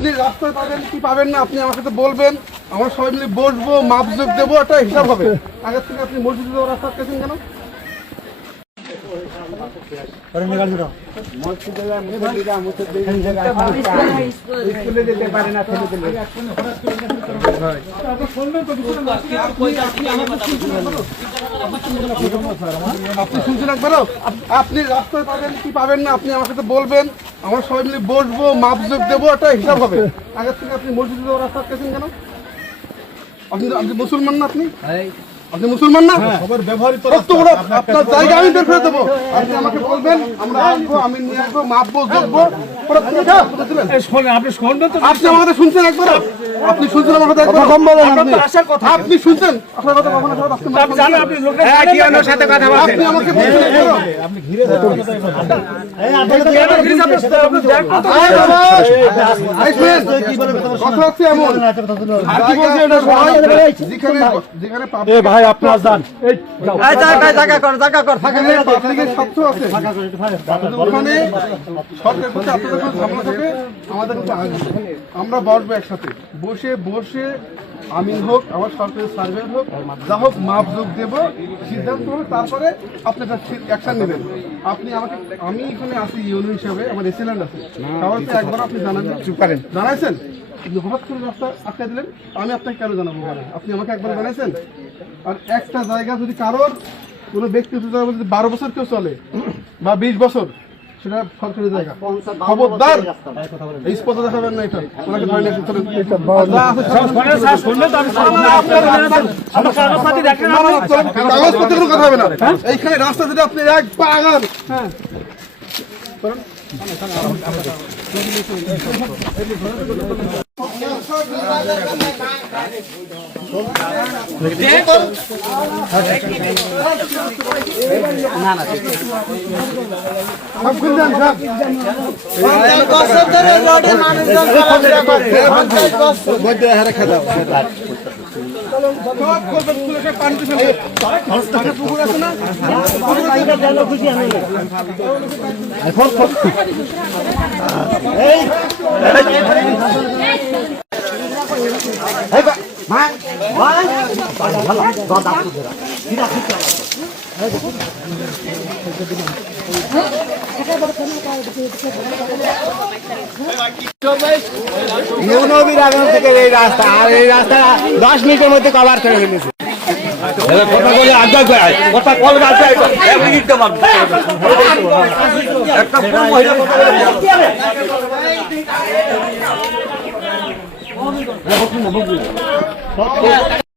আপনি রাস্তায় পাবেন কি পাবেন না আপনি আমার সাথে বলবেন, আমরা সবাই মিলে বসবো, মাপজোক দেবো, একটা হিসাব হবে। আগের থেকে আপনি মসজিদে যাওয়ার রাস্তা আটকেছেন কেন? আপনি শুনছেন একবারও? আপনি রাস্তায় পাবেন কি পাবেন না আপনি আমার সাথে বলবেন, আমরা সবাই মিলে বসবো, মাপজোক দেবো, একটা হিসাব হবে। আগের থেকে আপনি মসজিদে যাওয়ার রাস্তা আটকেছেন কেন? আপনি মুসলমান না? আপনি মুসলমান না? আপনার জায়গা আমি বের করে দেবো। আপনি আমাকে বলবেন, আমরা আসবো, আমি নিয়ে আসবো, মাপবো, দেখবো। আপনি আমার কথা শুনছেন একবার? আপনি শুনছেন আমার কথা একবার? আপনি শুনছেন আপনার কথা কখনো? আপনি আমাকে বলছেন কথা হচ্ছে এমন যেখানে ভাই আপনার যান আমরা বসবো একসাথে, বসে বসে আমিন হোক, আমার সরকারের সার্ভে হোক, যা হোক মাপজোক দেবো, সিদ্ধান্ত হবে, তারপরে আপনি একটা অ্যাকশন নেবেন। আপনি আমাকে, আমি এখানে আছি ইউনো হিসাবে, আমার এসিল্যান্ড আছে, তাহলে একবার আপনি জানাবেন, জানাইছেন হঠাৎ করে রাস্তা আটকে দিলেন, আমি আপনাকে কেন জানাবো? আপনি আমাকে একবার জানাইছেন? আর একটা জায়গা যদি কারোর কোনো ব্যক্তিগত জায়গা যদি 12 বছর কেউ চলে বা 20 বছর, সেটা সরকারি জায়গা, খবরদার এই স্পষ্ট দেখাবেন না। এটা ওনাকে ধরে নিয়ে কাগজপত্রের কথা হবে না। এইখানে রাস্তা যদি আপনি এক পা আগান, হ্যাঁ ইউনবির আগাম থেকে এই রাস্তা, আর এই রাস্তা 10 মিনিটের মধ্যে কভার করে ফেলেছে। কথা